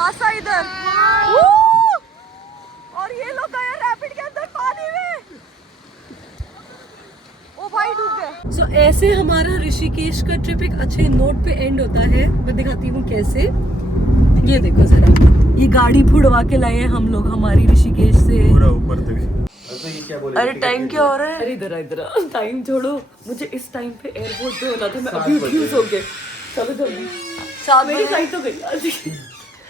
खासा इधर। और ये लोग गए रैपिड के अंदर पानी में। ओ भाई डूब गए। सो ऐसे हमारा ऋषिकेश का ट्रिप एक अच्छे नोट पे एंड होता है। मैं दिखाती हूँ कैसे। ये देखो जरा, ये गाड़ी फुड़वा के लाए हैं हम लोग हमारी ऋषिकेश से पूरा ऊपर तक। अरे टाइम क्या हो रहा है? अरे इधर इधर टाइम छोड़ो, मुझे इस टाइम पे एयरपोर्ट पे होना था। मैं अभी कंफ्यूज हो गया। चलो जल्दी, मेरी फ्लाइट तो गई आज।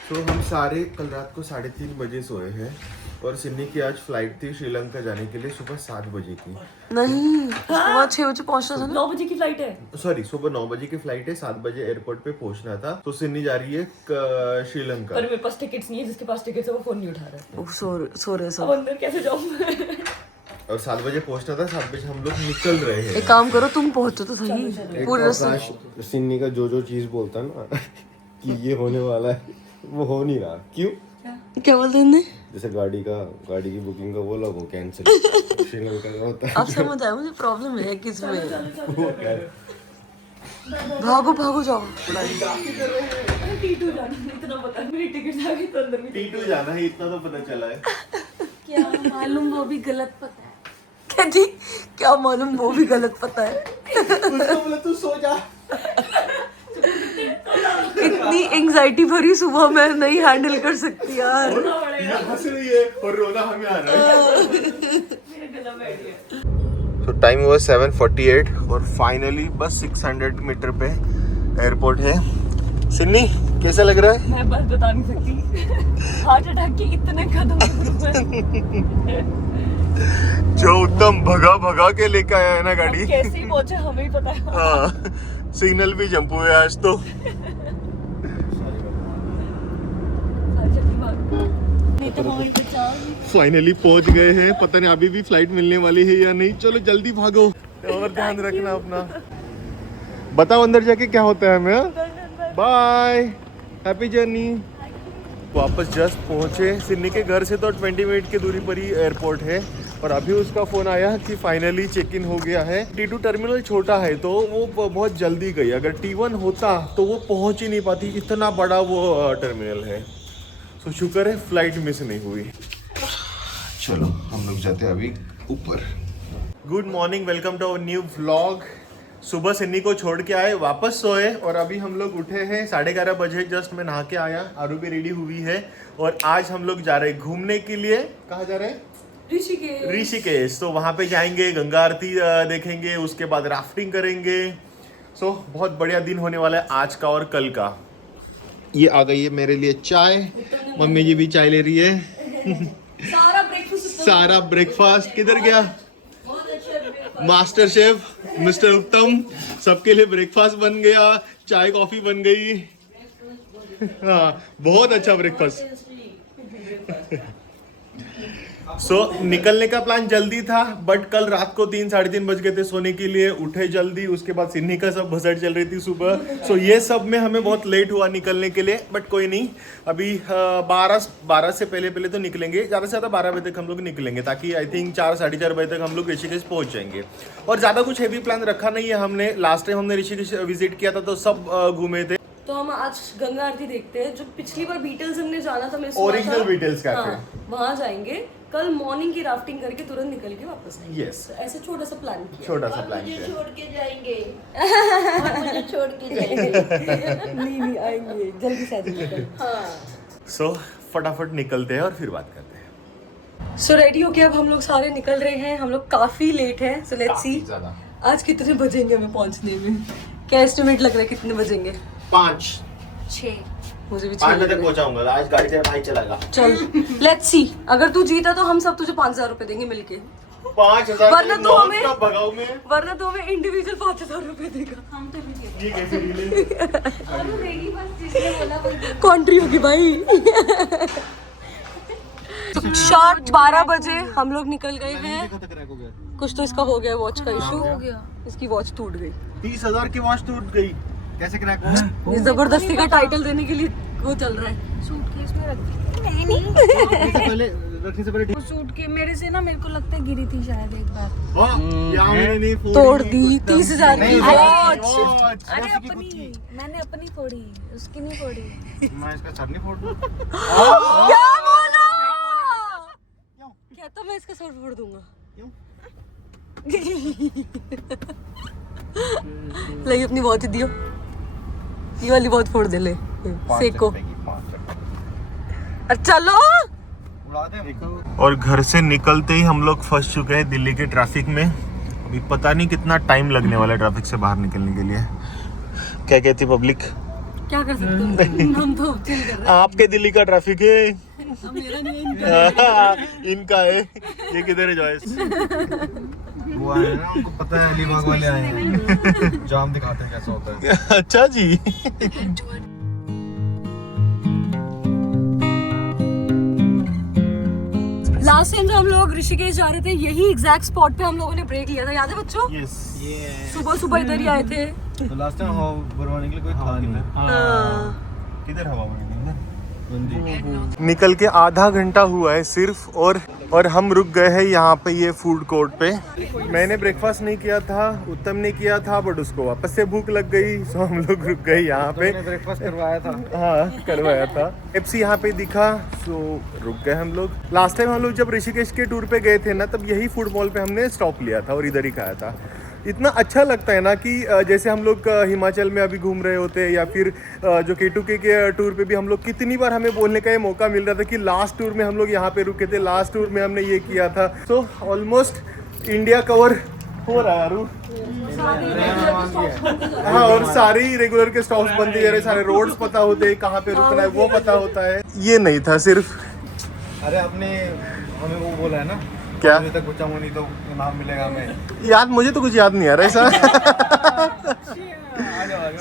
तो हम सारे कल रात को 3:30 बजे सोए हैं और सिन्नी की आज फ्लाइट थी श्रीलंका जाने के लिए सुबह 7 बजे की। नहीं, सुबह 6 बजे पहुंचना था। 9 बजे की फ्लाइट है। सॉरी, सुबह 9 बजे की फ्लाइट है, 7 बजे एयरपोर्ट पे पहुंचना था। तो सिन्नी जा रही है श्रीलंका। पर मेरे पास टिकट्स नहीं है, जिसके पास टिकट्स है वो फोन नहीं उठा रहा है। सो रहे अब अंदर कैसे जाऊं? और 7 बजे पहुंचना था, 7 बजे हम लोग निकल रहे हैं। एक काम करो, तुम पहुंचो तो सही। पूरे रास्ते सिन्नी का जो चीज बोलता ना कि ये होने वाला है, वो हो नहीं रहा। क्यों? क्या बोलते हैं? जैसे गाड़ी की बुकिंग का बोला, वो कैंसिल श्रीलंका का होता है। अब समझ आया मुझे प्रॉब्लम है किस में। भागो भागो जाओ। टीटू जाना इतना पता, मेरी टिकट आ गई तो अंदर में। टीटू जाना है इतना तो पता चला है। क्या मालूम वो भी गलत पता है। क्या जी? क्या मालूम वो भी गलत पता है। उसको बोला तू सो जा। इतनी एंजाइटी भरी सुबह मैं नहीं हैंडल कर सकती यार। हंस रही है और रोना हमें आ रहा है। तो टाइम हुआ 7:48 और फाइनली बस 600 मीटर पे एयरपोर्ट है। सिन्नी कैसा लग रहा है? मैं बस बता नहीं सकती। हार्ट अटैक के इतने कदम जो उत्तम भगा के लेके आया है ना गाड़ी। कैसे ही पहुंचे हमें ही पता है। हाँ, सिग्नल भी जंप हुए आज तो। फाइनली पहुंच गए हैं। पता नहीं अभी भी फ्लाइट मिलने वाली है या नहीं। चलो जल्दी भागो और ध्यान रखना अपना। बताओ अंदर जाके क्या होता है हमें। Bye, happy journey. वापस जस्ट पहुंचे। सिन्नी के घर से तो 20 मिनट की दूरी पर ही एयरपोर्ट है और अभी उसका फोन आया कि फाइनली चेक इन हो गया है। T2 टर्मिनल छोटा है तो वो बहुत जल्दी गई। अगर T1 होता तो वो पहुंच ही नहीं पाती, इतना बड़ा वो टर्मिनल है। तो शुक्र है फ्लाइट मिस नहीं हुई। चलो हम लोग जाते हैं अभी ऊपर। Good morning, welcome to our new vlog. सुबह सिन्नी को छोड़ के आए, वापस सोए और अभी हम लोग उठे हैं 11:30 बजे। जस्ट मैं नहा के आया, आरू भी रेडी हुई है और आज हम लोग जा रहे हैं घूमने के लिए। कहाँ जा रहे हैं? ऋषिकेश। तो वहाँ पे जाएंगे, गंगा आरती देखेंगे, उसके बाद राफ्टिंग करेंगे। सो बहुत बढ़िया दिन होने वाला है आज का और कल का। ये आ गई है मेरे लिए चाय, मम्मी जी भी चाय ले रही है। सारा ब्रेकफास्ट किधर गया? मास्टर शेफ मिस्टर उत्तम, सबके लिए ब्रेकफास्ट बन गया, चाय कॉफी बन गई। हाँ, बहुत अच्छा ब्रेकफास्ट। निकलने का प्लान जल्दी था बट कल रात को 3-3:30 बज गए थे सोने के लिए। उठे जल्दी, उसके बाद सिन्नी का सब भसड़ चल रही थी सुबह। ये सब में हमें बहुत लेट हुआ निकलने के लिए, बट कोई नहीं। अभी 12 से पहले तो निकलेंगे। ज़्यादा से ज़्यादा 12 बजे तक हम लोग निकलेंगे, ताकि आई थिंक 4-4:30 बजे तक हम लोग ऋषिकेश पहुंच जाएंगे। और ज़्यादा कुछ हैवी प्लान रखा नहीं है हमने। लास्ट टाइम हमने ऋषिकेश विजिट किया था तो सब घूमे थे। तो हम आज गंगा आरती देखते हैं। जो पिछली बार बीटल्स हमने जाना था, मैं ओरिजिनल बीटल्स कैफे, वहाँ जाएंगे। कल मॉर्निंग की राफ्टिंग करके तुरंत निकल के वापस आएंगे। यस, ऐसे छोटा सा प्लान किया। मुझे छोड़ के जाएंगे। और मुझे छोड़ के जाएंगे। नहीं आएंगे जल्दी से आएंगे। हाँ। सो फटाफट निकलते हैं और फिर बात करते हैं। सो रेडी हो के अब हम लोग सारे निकल रहे हैं। हम लोग काफी लेट हैं। सो लेट्स सी आज कितने बजेंगे हमें पहुंचने में। क्या एस्टिमेट लग रहा है कितने बजेंगे? 5-6। मुझे भी 8 बजे तक पहुंचाऊंगा। आज गाड़ी से भाई चलाएगा। चल लेट्स सी, अगर तू जीता तो हम सब तुझे 5,000 रुपए देंगे मिलके। 5,000 वरना तो हमें भगाऊ में, वरना तो हमें इंडिविजुअल 5,000 रुपए देगा। हम तो भी ठीक है फिर ले। और रेडी बस जिसने बोला वो कॉन्ट्री होगी भाई। शार्प 12 बजे हम लोग निकल गए हैं। कुछ तो इसका हो गया, वॉच का इशू हो गया। इसकी वॉच टूट गई। 30,000 की वॉच टूट गई। कैसे क्रैक हुआ? जबरदस्ती का टाइटल देने के लिए वो चल रहा है। सूटकेस में रख। नहीं पहले रखने से पहले वो सूट के मेरे से ना, मेरे को लगता है गिरी थी शायद एक बार। नहीं तोड़ दी 30,000 की वॉच। अरे अपनी, मैंने अपनी फोड़ी, उसकी नहीं फोड़ी। मैं इसका सर नहीं फोड़ दूं? क्या बोला? क्या तो मैं इसका सर फोड़ दूंगा। ले अपनी वॉच दियो, ये वाली वॉच फोड़ दे ले, सेको। चलो। और घर से निकलते ही हम लोग फंस चुके हैं दिल्ली के ट्रैफिक में। अभी पता नहीं कितना टाइम लगने वाला है ट्रैफिक से बाहर निकलने के लिए। क्या कहती पब्लिक? क्या कर सकते हैं हम तो चिल कर रहे हैं। आपके दिल्ली का ट्रैफिक है, मेरा नहीं है, इनका है। ये किधर है जॉयस? वो आए ना, उनको पता है अलीबाग वाले आए हैं। जाम दिखाते हैं कैसा होता है। अच्छा जी। लास्ट टाइम जब हम लोग ऋषिकेश जा रहे थे, यही एग्जैक्ट स्पॉट पे हम लोगों ने ब्रेक लिया था, याद है बच्चों? यस। सुबह सुबह इधर ही आए थे। तो लास्ट टाइम हवा भरवाने के लिए कोई था नहीं। हाँ। किधर हवा बनी? निकल के आधा घंटा हुआ है सिर्फ, और हम रुक गए हैं यहाँ पे ये फूड कोर्ट पे। मैंने ब्रेकफास्ट नहीं किया था, उत्तम ने किया था, बट उसको वापस से भूख लग गई, तो हम लोग रुक गए यहाँ पे। ब्रेकफास्ट करवाया था। हाँ, करवाया था। एफसी यहाँ पे दिखा, सो रुक गए हम लोग। लास्ट टाइम हम लोग जब ऋषिकेश के टूर पे गए थे ना, तब यही फूड मॉल पे हमने स्टॉप लिया था और इधर ही खाया था। इतना अच्छा लगता है ना कि जैसे हम लोग हिमाचल में अभी घूम रहे होते हैं, या फिर जो K2K के टूर पे भी हम लोग, कितनी बार हमें बोलने का ये मौका मिल रहा था कि लास्ट टूर में हम लोग यहाँ पे रुके थे, लास्ट टूर में हमने ये किया था। सो ऑलमोस्ट इंडिया कवर हो रहा है यारू। हाँ, और सारे रेगुलर के स्टॉप्स बनते जा रहे, सारे रोड्स पता होते हैं, कहाँ पे रुकना है वो पता होता है। ये नहीं था सिर्फ। अरे आपने हमें वो बोला है ना, क्या? अभी तक बचाऊंगा नहीं तो इनाम मिलेगा हमें। याद, मुझे तो कुछ याद नहीं आ रहा ऐसा।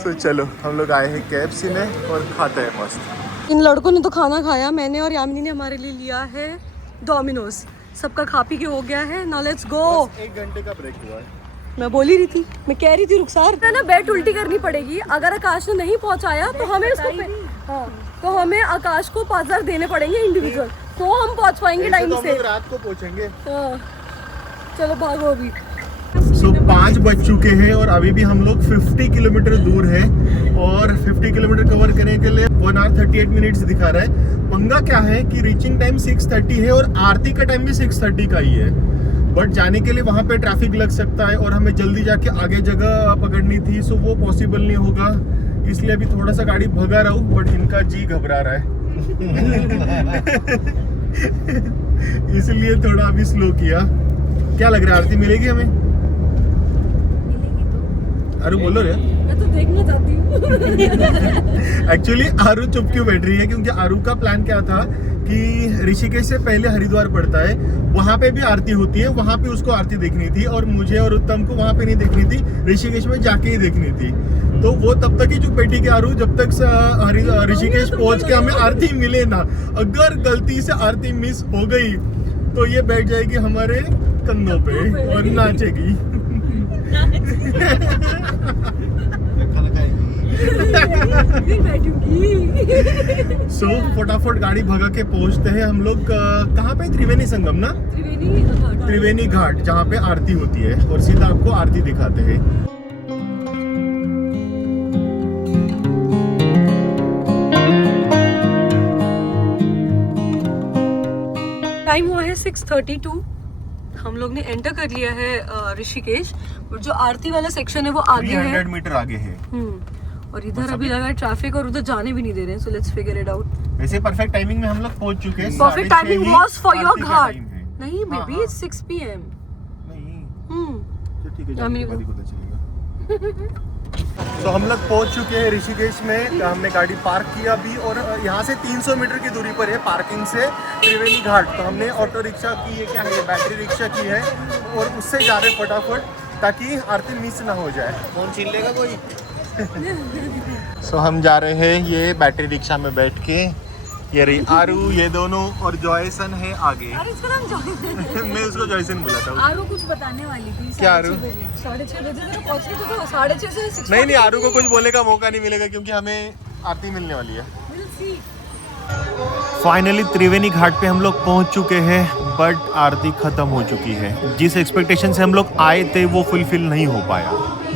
तो चलो हम लोग आए हैं KFC में और खाते हैं मस्त। इन लड़कों ने तो खाना खाया, मैंने और यामिनी ने हमारे लिए लिया है डोमिनोज। सबका खा पी के हो गया है। Now let's go. 1 घंटे का ब्रेक हुआ है। मैं बोल ही रही थी, मैं कह रही थी रुखसार ना बेट उल्टी करनी पड़ेगी। अगर आकाश ने नहीं पहुंचाया तो हमें उसको तो हमें आकाश को 5,000 देने पड़ेंगे इंडिविजुअल, तो हम पहुंच पाएंगे टाइम से। रात को पहुंचेंगे। चलो भागो अभी। 5 बज चुके हैं और अभी भी हम लोग 50 किलोमीटर दूर है, और 50 किलोमीटर कवर करने के लिए 1 hour 38 मिनट्स दिखा रहा है। पंगा क्या है कि रीचिंग टाइम 6:30 है और आरती का टाइम भी 6:30 का ही है, बट जाने के लिए वहाँ पे ट्रैफिक लग सकता है और हमें जल्दी जाके आगे जगह पकड़नी थी, सो वो पॉसिबल नहीं होगा। इसलिए अभी थोड़ा सा गाड़ी भगा रहा हूँ, बट इनका जी घबरा रहा है। इसलिए थोड़ा अभी स्लो किया। क्या लग रहा है, आरती मिलेगी हमें? अरे बोलो रे। मैं तो देखना चाहती हूँ। एक्चुअली आरू चुप क्यों बैठ रही है, क्योंकि आरू का प्लान क्या था कि ऋषिकेश से पहले हरिद्वार पड़ता है, वहाँ पे भी आरती होती है, वहाँ पे उसको आरती देखनी थी, और मुझे और उत्तम को वहाँ पे नहीं देखनी थी, ऋषिकेश में जाके ही देखनी थी। तो वो तब तक ही चुप बैठी कि आरू जब तक ऋषिकेश पहुँच के हमें आरती मिले ना, अगर गलती से आरती मिस हो गई तो ये बैठ जाएगी हमारे कंधों पे और नाचेगी। सो फटाफट गाड़ी भगा के पहुंचते हैं हम लोग। कहाँ पे? त्रिवेणी संगम ना, त्रिवेणी घाट, जहाँ पे आरती होती है, और सीधा आपको आरती दिखाते हैं। टाइम हुआ है 6:32। हम लोग ने एंटर कर लिया है ऋषिकेश, और जो आरती वाला सेक्शन है वो आगे है, 300 मीटर आगे है। और इधर अभी लगा है ट्रैफिक, और उधर जाने भी नहीं दे रहे हैं। So let's figure it out. वैसे परफेक्ट टाइमिंग में हम लोग पहुंच चुके हैं। Perfect timing was for your ghat. नहीं, मे बी हाँ। It's 6 PM। तो ठीक है, हमें जाने के बाद ही पता चलेगा। तो हम लोग पहुंच चुके हैं ऋषिकेश में। हमने गाड़ी पार्क किया भी, और यहाँ से 300 मीटर की दूरी पर है पार्किंग से त्रिवेणी घाट। तो हमने ऑटो रिक्शा की है, क्या है, बैटरी रिक्शा की है, और उससे जा रहे फटाफट ताकि आरती मिस ना हो जाए। फोन छीन लेगा कोई? सो हम जा रहे हैं ये बैटरी रिक्शा में बैठ के। ये रही आरू, ये दोनों, और जॉयसन है आगे। अरे इसका नाम जॉयसन। मैं उसको जॉयसन बोला था। आरू कुछ बताने वाली थी। क्या आरू? 6:30 बजे तक पहुंचने तो 6:30 से 6। नहीं, आरू को कुछ बोलने का मौका नहीं मिलेगा, क्योंकि हमें आरती मिलने वाली है। We'll see. फाइनली त्रिवेणी घाट पे हम लोग पहुंच चुके हैं, बट आरती खत्म हो चुकी है। जिस एक्सपेक्टेशन से हम लोग आए थे वो फुलफिल नहीं हो पाया।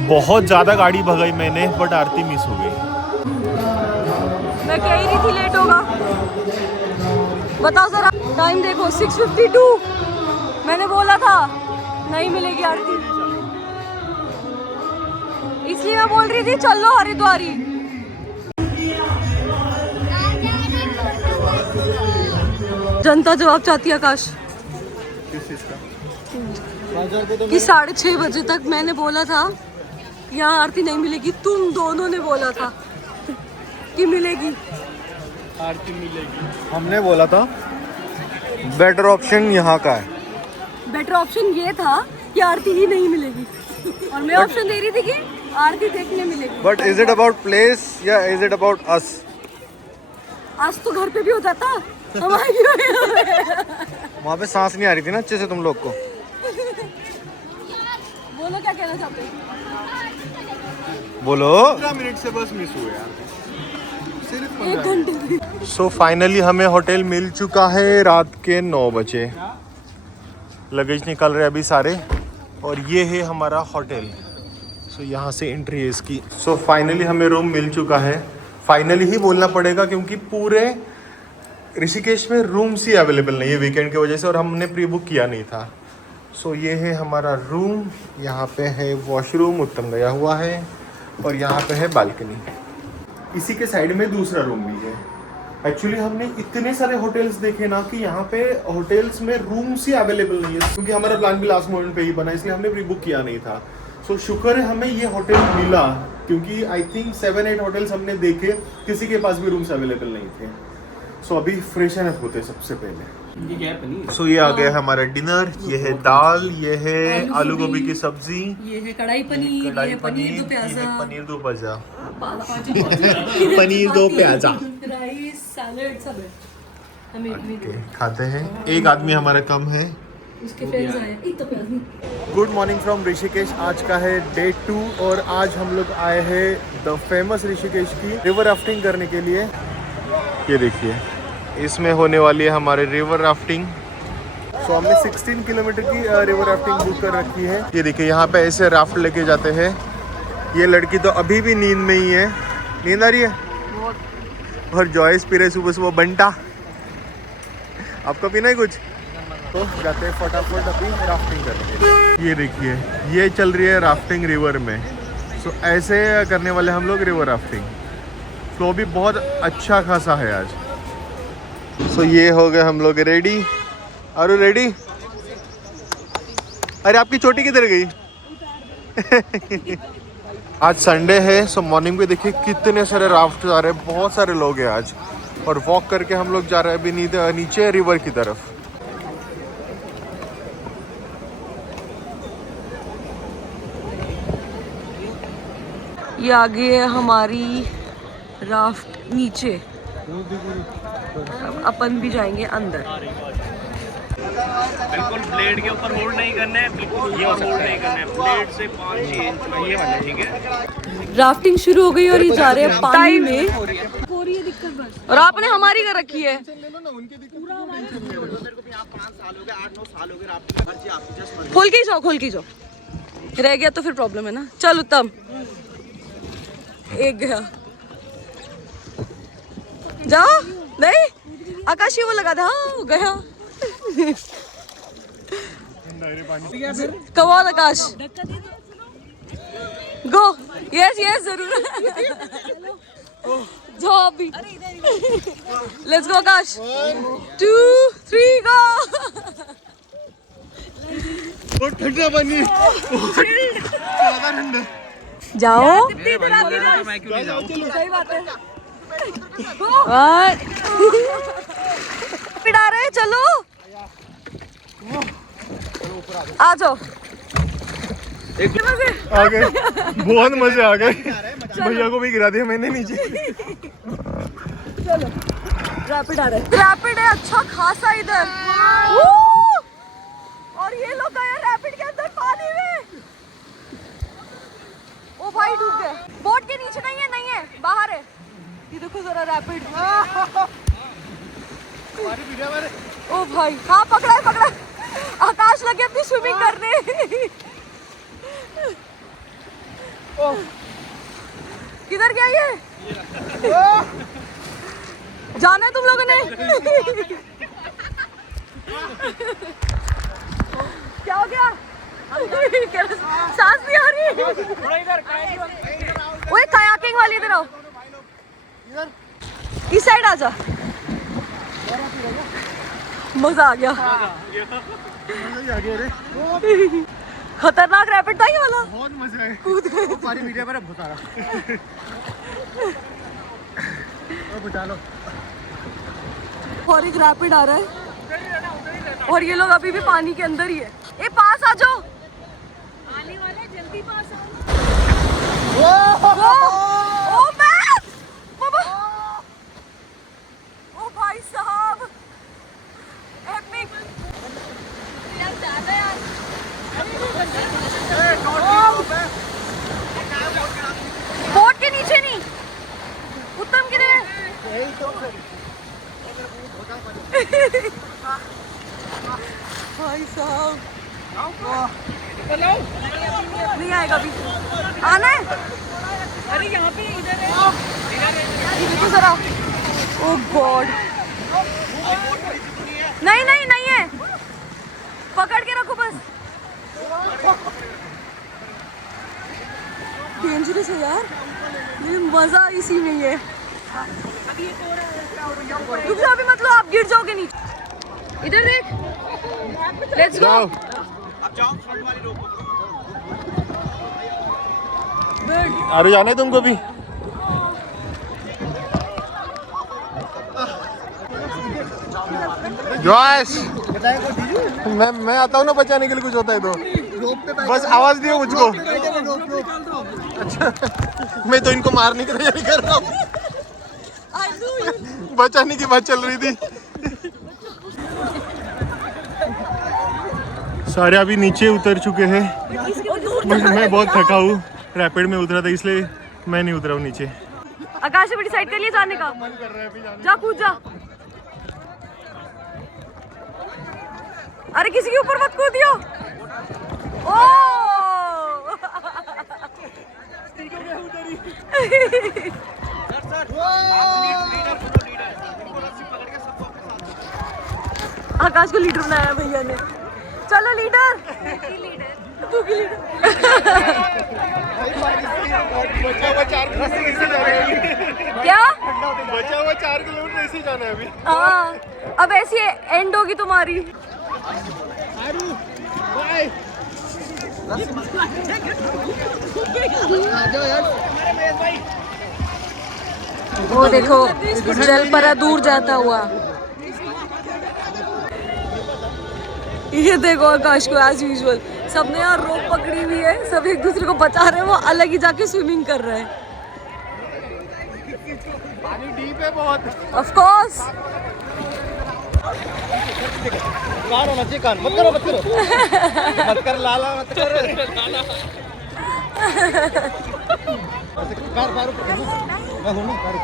बहुत ज़्यादा गाड़ी भगाई मैंने, बट आरती मिस हो गई। मैं कह ही रही थी लेट होगा। बताओ जरा टाइम देखो, 6:52। मैंने बोला था नहीं मिलेगी आरती, इसलिए मैं बोल रही थी चलो हरिद्वारी। जनता जवाब चाहती है आकाश कि 6:30 बजे तक मैंने बोला था यहाँ आरती नहीं मिलेगी। तुम दोनों ने बोला था कि मिलेगी, आरती मिलेगी। हमने बोला था बेटर ऑप्शन यहाँ का है। बेटर ऑप्शन ये था कि आरती ही नहीं मिलेगी, और मैं ऑप्शन दे रही थी कि आरती देखने मिलेगी। But is it about place या इज इट अबाउट अस? आज तो घर पे भी हो जाता हमारी। वहाँ पे सांस नहीं आ रही थी ना अच्छे से तुम लोग को। बोलो क्या कहना चाहते हो? बोलो। 15 मिनट से बस मिस हुए यार, सिर्फ 1 घंटे। सो फाइनली हमें होटल मिल चुका है रात के 9 बजे। लगेज निकल रहे अभी सारे, और ये है हमारा होटल। सो यहाँ से एंट्री है इसकी। सो फाइनली हमें रूम मिल चुका है। फाइनली ही बोलना पड़ेगा क्योंकि पूरे ऋषिकेश में रूम्स ही अवेलेबल नहीं है वीकेंड की वजह से, और हमने प्री बुक किया नहीं था। सो ये है हमारा रूम। यहाँ पे है वॉशरूम, उत्तम गया हुआ है, और यहाँ पे है बालकनी। इसी के साइड में दूसरा रूम भी है। एक्चुअली हमने इतने सारे होटल्स देखे ना कि यहाँ पे होटल्स में रूम्स ही अवेलेबल नहीं है, क्योंकि हमारा प्लान भी लास्ट मोमेंट पे ही बना, इसलिए हमने प्री बुक किया नहीं था। सो शुक्र है हमें ये होटल मिला, क्योंकि आई थिंक 7-8 होटल्स हमने देखे, किसी के पास भी रूम्स अवेलेबल नहीं थे। सो अभी फ्रेशन अप होते सबसे पहले। सो ये आ गया हमारा डिनर। ये है दाल, ये है आलू गोभी की सब्जी, ये है कढ़ाई पनीर, ये है पनीर दो प्याजा, पनीर दो प्याजा, पनीर दो प्याजा, राइस, सैलेड सब है। हम एक खाते हैं। एक आदमी हमारा कम है, उसके फ्रेंड्स आए। एक तो प्याज नहीं। Good morning from Rishikesh. आज का है डे 2, और आज हम लोग आए हैं द फेमस ऋषिकेश की रिवर राफ्टिंग करने के लिए। ये देखिए, इसमें होने वाली है हमारे रिवर राफ्टिंग। सो हमने 16 किलोमीटर की रिवर राफ्टिंग बुक कर रखी है। ये देखिए, यहाँ पे ऐसे राफ्ट लेके जाते हैं। ये लड़की तो अभी भी नींद में ही है। नींद आ रही है, और जॉयस पी रहे सुबह सुबह बंटा। आपको पीना है कुछ? तो जाते हैं फटाफट अभी राफ्टिंग करने। ये देखिए, ये चल रही है राफ्टिंग रिवर में। सो ऐसे करने वाले हम लोग रिवर राफ्टिंग। फ्लो भी बहुत अच्छा खासा है आज। सो ये हो गए हम लोग रेडी। Are you ready? अरे आपकी चोटी किधर गई? आज संडे है, सो मॉर्निंग में देखिए कितने सारे राफ्ट आ रहे हैं, बहुत सारे लोग हैं आज। और वॉक करके हम लोग जा रहे हैं अभी नीचे रिवर की तरफ। ये आगे है हमारी राफ्ट नीचे, अपन भी जाएंगे अंदर। बिल्कुल ब्लेड के ऊपर होल्ड नहीं करना है, बिल्कुल ये होल्ड नहीं करना है, ब्लेड से 5-6 इंच ये वाला, ठीक है। राफ्टिंग शुरू हो गई और ये जा रहे हैं पानी में। हो रही है दिक्कत बस, और आपने हमारी कर रखी है। खोल के ही जाओ, खोल के ही जाओ। रह गया तो फिर प्रॉब्लम है ना। चल उत्तम, एक गया। जाओ, नहीं आकाश ही वो लगा था। हाँ, वो गया। Come on Akash, go. Yes yes जरूर। जाओ अभी। लेट्स गो आकाश। 2 3 गो। ठंडा पानी, जाओ। सही बात है। पिटा रहे, चलो आ जाओ। आ गए, बहुत मजे आ गए। भैया को भी गिरा दिया मैंने नीचे। चलो रैपिड आ रहा है, रैपिड है अच्छा खासा इधर। और ये लोग गए रैपिड के अंदर पानी में। ओ भाई डूब गए। बोट के नीचे नहीं है, नहीं है, बाहर है। ये देखो जरा रैपिड। ओ भाई हाँ पकड़ा है पकड़ा। आकाश लगे अपनी स्विमिंग करने। किधर गया ये? जाना है तुम लोगों ने? क्या हो गया? सांस नहीं आ रही। ओए कायाकिंग वाली इधर आओ। इस साइड आ जा। मजा आ गया। खतरनाक रैपिड था ये वाला। बहुत मजा है। कूद गए। वो सारी वीडियो पर बहुत सारा। बचा लो। और एक रैपिड आ रहा है और ये लोग अभी भी पानी के अंदर ही है। ए पास आ जाओ। आने वाले जल्दी पास आओ। ओ मैन बाबा। ओ भाई साहब एपिक। यार ज्यादा यार। बोट के नीचे नहीं। उत्तम किधर है? भाई साहब नहीं आएगा अभी। आना है? अरे यहाँ पे इधर है। देखो जरा। ओह गॉड। नहीं नहीं नहीं है। पकड़ के रखो बस। डेंजरस है यार। ये मजा इसी में है। रुक जाओ अभी, मतलब आप गिर जाओगे नीचे। इधर देख। Let's go. अरे जाना है तुमको भी? जॉयस मैं आता हूँ ना बचाने के लिए, कुछ होता है तो बस आवाज दियो मुझको। अच्छा मैं तो इनको मारने की तैयारी कर रहा हूँ। बचाने की बात चल रही थी। सारे अभी नीचे उतर चुके हैं। मैं बहुत थका हूँ, रैपिड में उतरा था इसलिए मैं नहीं उतरा हूँ नीचे। आकाश ने डिसाइड कर लिया जाने का। मन कर रहा है अभी जाने। जा कूद जा। अरे किसी के ऊपर मत कूदियो। ओ आकाश को लीडर बनाया भैया ने। चलो लीडर। तू की लीडर। बचा हुआ 4 किलोमीटर ऐसे जा रहे हैं। क्या? बचा हुआ 4 किलोमीटर ऐसे जाना है अभी। हाँ अब ऐसी एंड होगी तुम्हारी। बाय। वो देखो जल पर दूर जाता हुआ। ये देखो आकाश को एज यूजुअल सबने यार रोप पकड़ी हुई है। सब एक दूसरे को बचा रहे हैं। वो अलग ही जाके स्विमिंग कर रहे हैं। पानी डीप है बहुत। Of course. मत करो मत करो मत कर लाला मत कर। पैर पैर ऊपर मैं हूं ना, पैर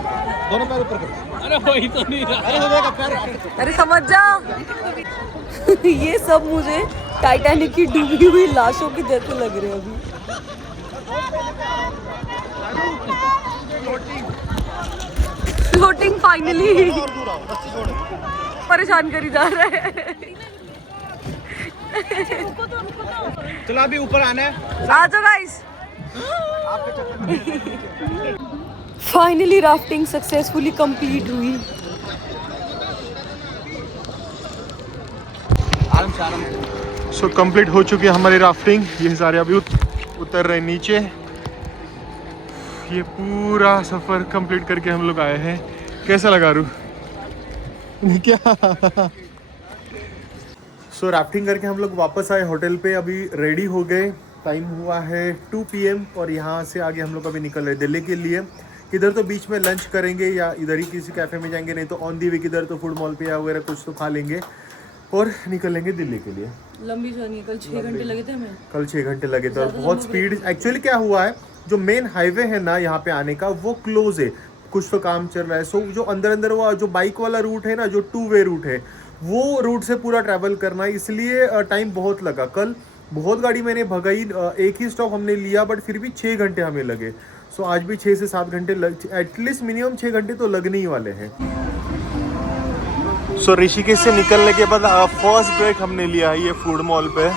दोनों पैर ऊपर कर। अरे वही तो नहीं रहा। अरे हो जाएगा पैर। अरे समझ जा। ये सब मुझे टाइटैनिक की डूबी हुई लाशों की जैसे लग रहे हैं अभी। फ्लोटिंग फाइनली परेशान करी जा रहा है। चलो अभी ऊपर आना है। आ जाओ guys. Finally rafting successfully complete हुई। सो कंप्लीट हो चुकी है हमारी राफ्टिंग। ये सारे अभी उतर रहे नीचे। ये पूरा सफर कंप्लीट करके हम लोग आए हैं। कैसा लगा रू? क्या? सो राफ्टिंग करके हम लोग वापस आए होटल पे। अभी रेडी हो गए। टाइम हुआ है 2 PM और यहाँ से आगे हम लोग अभी निकल रहे दिल्ली के लिए। किधर तो बीच में लंच करेंगे या इधर ही किसी कैफे में जाएंगे, नहीं तो ऑन दी वे किधर तो फूड मॉल पे या वगैरह कुछ तो खा लेंगे और निकलेंगे दिल्ली के लिए। लंबी जर्नी। कल 6 घंटे लगे थे हमें। कल 6 घंटे लगे थे और बहुत स्पीड। एक्चुअली क्या हुआ है, जो मेन हाईवे है ना यहाँ पे आने का वो क्लोज है, कुछ तो काम चल रहा है। सो जो अंदर अंदर वो जो बाइक वाला रूट है ना, जो 2 वे रूट है वो रूट से पूरा ट्रैवल करना है, इसलिए टाइम बहुत लगा। कल बहुत गाड़ी मैंने भगाई, एक ही स्टॉप हमने लिया बट फिर भी 6 घंटे हमें लगे। सो आज भी 6 से 7 घंटे एटलीस्ट मिनिमम 6 घंटे तो लगने ही वाले हैं। सो ऋषिकेश से निकलने के बाद फर्स्ट ब्रेक हमने लिया है ये फूड मॉल पे।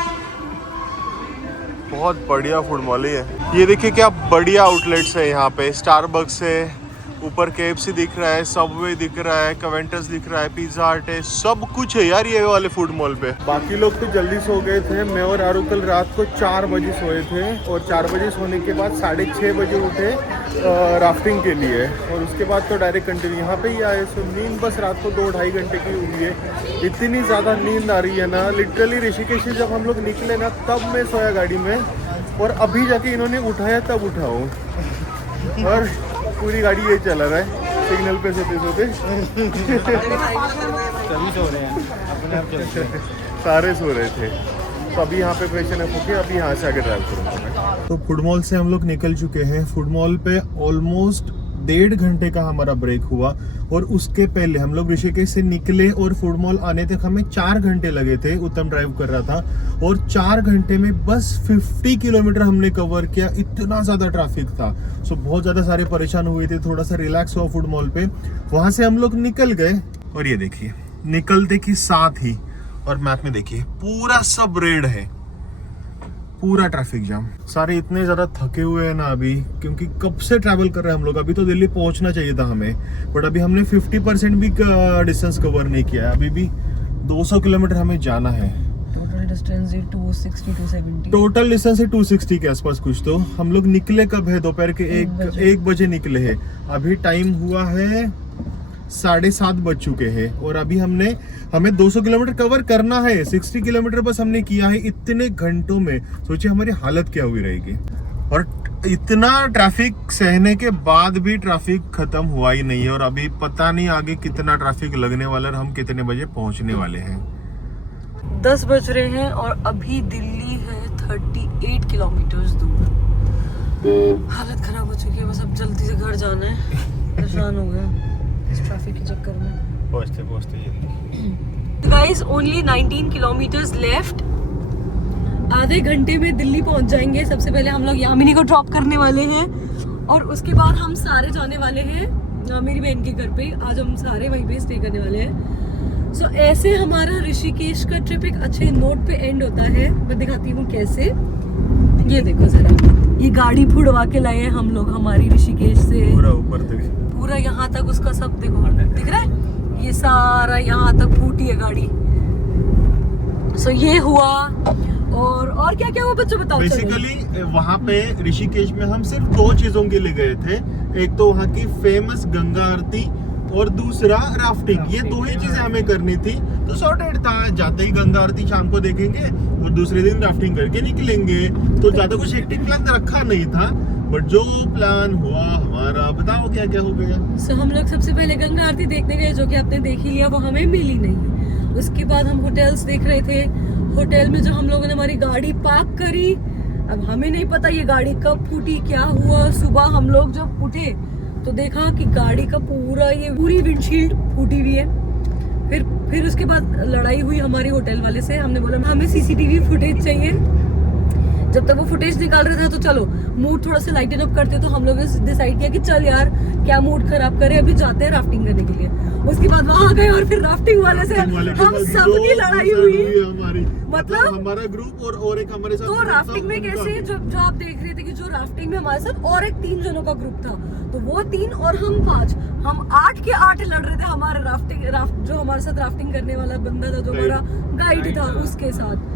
बहुत बढ़िया फूड मॉल है ये देखिए क्या बढ़िया आउटलेट्स है यहाँ पे। स्टारबक्स है, ऊपर KFC दिख रहा है, सबवे दिख रहा है, कवेंटस दिख रहा है, पिज्जा हट है, सब कुछ है यार ये वाले फूड मॉल पे। बाकी लोग तो जल्दी सो गए थे, मैं और आरू कल रात को 4 बजे सोए थे और 4 बजे सोने के बाद 6:30 बजे उठे राफ्टिंग के लिए और उसके बाद तो डायरेक्ट कंटिन्यू यहाँ पे ही आए। सो नींद बस रात को 2-2.5 घंटे की हुई है। इतनी ज़्यादा नींद आ रही है ना, लिटरली ऋषिकेश से जब हम लोग निकले ना तब मैं सोया गाड़ी में और अभी जाके इन्होंने उठाया तब उठाओ और पूरी गाड़ी ये चला रहा है सिग्नल पे सोते सोते। सभी सो रहे हैं, अपने आप चलते हैं। सारे सो रहे थे। तो अभी यहाँ पे फ्रेशन अप होके अभी यहाँ से आगे ड्राइव करूँगा। तो फूड मॉल से हम लोग निकल चुके हैं। फूड मॉल पे ऑलमोस्ट 1.5 घंटे का हमारा ब्रेक हुआ और उसके पहले हम लोग ऋषिकेश से निकले और फूड मॉल आने तक हमें 4 घंटे लगे थे। उत्तम ड्राइव कर रहा था और 4 घंटे में बस 50 किलोमीटर हमने कवर किया। इतना ज़्यादा ट्रैफिक था। सो बहुत ज़्यादा सारे परेशान हुए थे, थोड़ा सा रिलैक्स हुआ फूड मॉल पे। वहाँ से हम लोग निकल गए और ये देखिए निकलते के साथ ही और मैप में देखिए पूरा सब रेड है, पूरा ट्रैफिक जाम। सारे इतने ज़्यादा थके हुए हैं ना अभी, क्योंकि कब से ट्रैवल कर रहे हैं हम लोग। अभी तो दिल्ली पहुंचना चाहिए था हमें बट अभी हमने 50% भी डिस्टेंस कवर नहीं किया है। अभी भी 200 किलोमीटर हमें जाना है। टोटल डिस्टेंस है 260-270। टोटल डिस्टेंस है 260 के आसपास कुछ। तो हम लोग निकले कब है? दोपहर के 1 बजे निकले हैं। अभी टाइम हुआ है 7:30 बज चुके हैं और अभी हमें 200 किलोमीटर कवर करना है। 60 किलोमीटर बस हमने किया है इतने घंटों में। सोचिए हमारी हालत क्या हुई रहेगी। और इतना ट्रैफिक सहने के बाद भी ट्रैफिक खत्म हुआ ही नहीं है और अभी पता नहीं आगे कितना ट्रैफिक लगने वाला है, हम कितने बजे पहुंचने वाले हैं। 10 बज रहे हैं और अभी दिल्ली है 38 किलोमीटर दूर। हालत खराब हो चुकी है, बस अब जल्दी से घर जाना है। परेशान हो गए इस ट्रैफिक के चक्कर में। पहुंचते जल्दी। Guys only 19 kilometres left. आधे घंटे में दिल्ली पहुंच जाएंगे। सबसे पहले हम लोग यामिनी को ड्रॉप करने वाले हैं और उसके बाद हम सारे जाने वाले हैं मेरी बहन के घर पे। आज हम सारे वहीं पे स्टे करने वाले हैं। सो ऐसे हमारा ऋषिकेश का ट्रिप एक अच्छे नोट पे एंड होता है। मैं दिखाती हूँ कैसे। ये देखो जरा, ये गाड़ी फुड़वा के लाए हैं हम लोग हमारी ऋषिकेश से पूरा ऊपर तक, पूरा यहाँ तक उसका सब देखो दिख रहा है। ये सारा यहाँ तक फूटी है गाड़ी। सो ये हुआ और क्या क्या हुआ बच्चों बताओ। बेसिकली वहाँ पे ऋषिकेश में हम सिर्फ 2 चीजों के लिए गए थे। एक तो वहाँ की फेमस गंगा आरती और दूसरा राफ्टिंग। ये 2 ही चीजें हमें करनी थी तो सॉर्टेड था। जाते ही गंगा आरती शाम को देखेंगे और दूसरे दिन राफ्टिंग करके निकलेंगे। तो ज्यादा कुछ एक्टिव प्लान रखा नहीं था बट जो प्लान हुआ हमारा, बताओ क्या क्या हो गया। सो हम लोग सबसे पहले गंगा आरती देखने गए जो कि आपने देख ही लिया, वो हमें मिली नहीं। उसके बाद हम होटल्स देख रहे थे। होटल में जो हम लोगों ने हमारी गाड़ी पार्क करी, अब हमें नहीं पता ये गाड़ी कब फूटी क्या हुआ। सुबह हम लोग जब उठे तो देखा कि गाड़ी का पूरी विंडशील्ड फूटी हुई है। फिर उसके बाद लड़ाई हुई हमारे होटल वाले से। हमने बोला हमें CCTV फुटेज चाहिए। जब तक वो फुटेज निकाल रहा था तो चलो मूड थोड़ा सा लाइटन अप करते, तो हम लोगों ने डिसाइड किया कि चल यार क्या मूड खराब करे, अभी जाते हैं राफ्टिंग करने के लिए। उसके बाद वहां गए और फिर राफ्टिंग वाले से हम सबकी लड़ाई हुई हमारी। मतलब हमारा ग्रुप और एक हमारे साथ। तो राफ्टिंग में कैसे जो आप देख रहे थे कि जो राफ्टिंग में हमारे साथ और एक 3 जनों का ग्रुप था, तो वो 3 और हम 5, हम 8 के 8 लड़ रहे थे हमारे जो हमारे साथ राफ्टिंग करने वाला बंदा था, जो हमारा गाइड था, उसके साथ।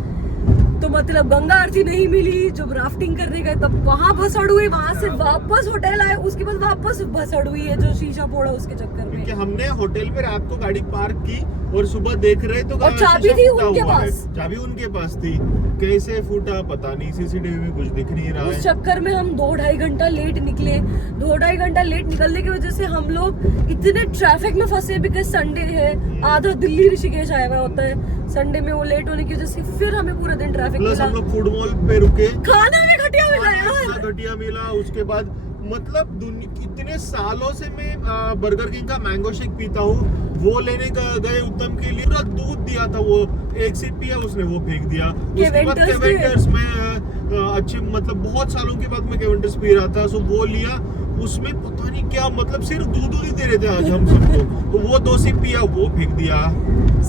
तो मतलब गंगा आरती नहीं मिली। जब राफ्टिंग करने गए तब वहां भसड़ हुई, वहां से वापस होटल आए, उसके बाद वापस भसड़ हुई है जो शीशा फोड़ा उसके चक्कर में। हमने होटल में रात को गाड़ी पार्क की और सुबह देख रहे तो और चाबी थी उनके पास। चाबी उनके पास थी, कैसे फूटा पता नहीं, CCTV में कुछ दिख नहीं रहा है। उस चक्कर में हम 2-2.5 घंटा लेट निकले। 2-2.5 घंटा लेट निकलने की वजह से हम लोग इतने ट्रैफिक में फंसे, बिकॉज संडे है, आधा दिल्ली ऋषिकेश आया हुआ होता है। संडे में वो लेट होने की वजह से फिर हमें पूरा दिन ट्रैफिक मिला। हम लोग फूड मॉल पे रुके, खाना भी घटिया मिला यार। घटिया मिला। उसके बाद मतलब इतने सालों से मैं बर्गर किंग का मैंगो शेक पीता हूँ। वो लेने गए उत्तम के लिए, पूरा दूध दिया था, वो एक सिप पिया उसने, वो फेंक दिया। उसके बाद केवेंटर्स में अच्छे मतलब बहुत सालों के बाद मैं केवेंटर्स पी रहा था, सो वो लिया। उसमें पता नहीं क्या मतलब सिर्फ दूध ही दे रहे थे आज हम सबको, तो वो 2 सिप पिया, वो फेंक दिया।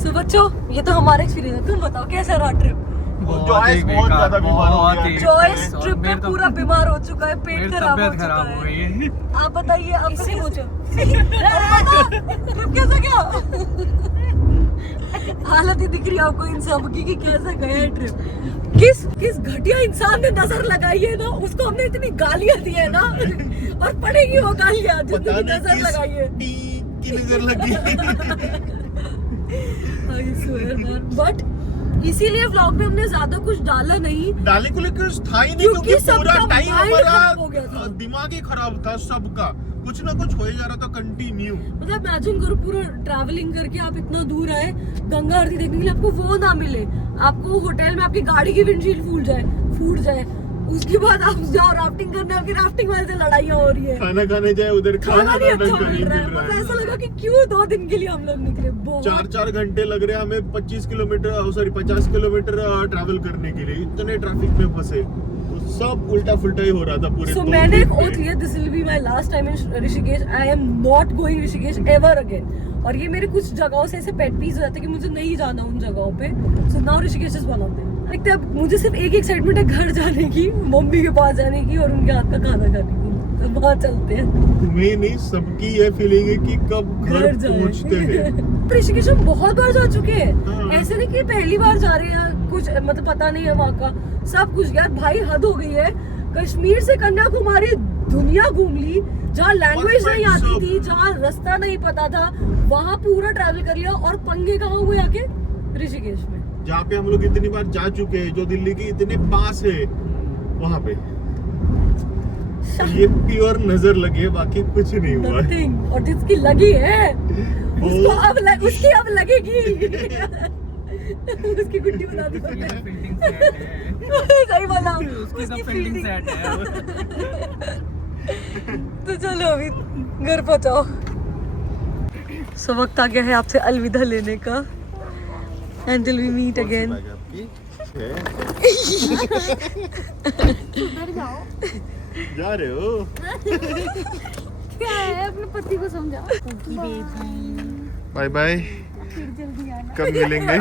सो बच्चों ये तो हमारा एक्सपीरियंस है, तुम बताओ कैसा रहा ट्रिप? जॉयस बहुत ज्यादा बीमार हो गया। जॉयस ट्रिप पे पूरा बीमार हो चुका है, पेट खराब हो चुका है। आप बताइए आप कैसे पहुंचे? ट्रिप कैसा गया? हालत ही दिख रही है आपको इन सब की कि कैसा गया है ट्रिप। किस घटिया इंसान ने नजर लगाई है ना, उसको हमने इतनी गालियां दी है ना, और पड़ेगी वो गालियां जितनी नजर लगाई है। की नजर लगी। बट इसीलिए व्लॉग में हमने ज्यादा कुछ डाला नहीं, डाले को लेकर था ही नहीं, क्योंकि क्योंकि पूरा सबका टाइम mind खराब हो गया हमारा था। दिमाग ही खराब था सबका, कुछ ना कुछ हो ही जा रहा था कंटिन्यू। मतलब इमेजिन करो पूरा ट्रैवलिंग करके आप इतना दूर आए गंगा आरती देखने के लिए, आपको वो ना मिले, आपको होटल में आपकी गाड़ी की विंडशील्ड फूट जाए, उसके बाद आप जाओ राफ्टिंग करने, आपकी राफ्टिंग वाले से लड़ाइयाँ हो रही है, खाना खाने जाए उधर खाना नहीं अच्छा ढंग का मिल रहा है। मिल मतलब ऐसा लगा कि क्यों 2 दिन के लिए हम लोग निकले। 4 घंटे लग रहे हैं हमें 50 किलोमीटर ट्रैवल करने के लिए, इतने ट्रैफिक में फंसे, तो सब उल्टा फुल्टा ही हो रहा था पूरे। So मैंने एक ओथ लिया, this will be my last time in Rishikesh, I am not going Rishikesh ever again. और ये मेरे कुछ जगहों से ऐसे पेट पीस हो जाते हैं कि मुझे नहीं जाना उन जगहों पे। So now Rishikesh is one of them. देखते अब मुझे सिर्फ एक एक्साइटमेंट है घर जाने की, मम्मी के पास जाने की और उनके हाथ का खाना खाने की, तो वहाँ चलते हैं। तुम्हें नहीं, सबकी ये फीलिंग है कि कब घर पहुंचते हैं। ऋषिकेश हम बहुत बार जा चुके हैं, हाँ। ऐसे नहीं कि पहली बार जा रहे हैं, कुछ मतलब पता नहीं है वहाँ का सब कुछ। यार भाई हद हो गई है, कश्मीर से कन्याकुमारी दुनिया घूम ली, जहाँ लैंग्वेज नहीं आती थी, जहाँ रास्ता नहीं पता था, वहाँ पूरा ट्रैवल कर लिया। और पंगे कहाँ हुए आके? ऋषिकेश में, जहाँ पे हम लोग इतनी बार जा चुके हैं, जो दिल्ली के इतने पास है, वहाँ पे ये प्योर नजर लगे, बाकी कुछ नहीं हुआ। Nothing। और जिसकी लगी है उसको उसकी अब लगेगी। उसकी गुड्डी बना दी सही बोला, उसकी फील्डिंग सेट है। तो चलो अभी घर पहुंचाओ। सो वक्त आ गया है आपसे अलविदा लेने का। Until we meet again। जा रहे हो? क्या है, अपने पति को समझाओ। बाय बाय, कब मिलेंगे?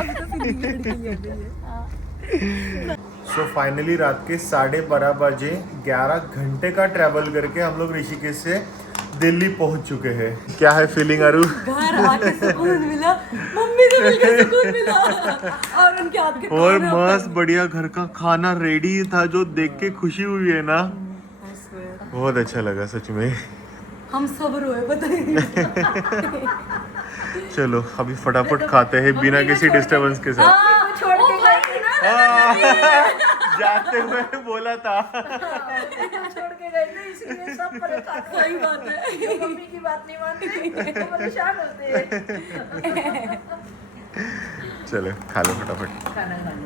सो फाइनली रात के 12:30 बजे 11 घंटे का ट्रैवल करके हम लोग ऋषिकेश से दिल्ली पहुंच चुके हैं। क्या है फीलिंग आरू? घर आके सुकून मिला, मम्मी से मिलके सुकून मिला, और उनके हाथ के और मस्त बढ़िया घर का खाना रेडी था, जो देख के खुशी हुई है ना, बहुत अच्छा लगा सच में। हम सब रोए, बताइए। चलो अभी फटाफट खाते हैं बिना किसी डिस्टरबेंस के साथ। छोड़ के गई ना, जाते हुए बोला था। छोड़ के गए थे, इसलिए सब परेशान। सही बात है, मम्मी की बात नहीं मानते तो परेशान होते हैं। चलो खा लो फटाफट। खाना खा लो।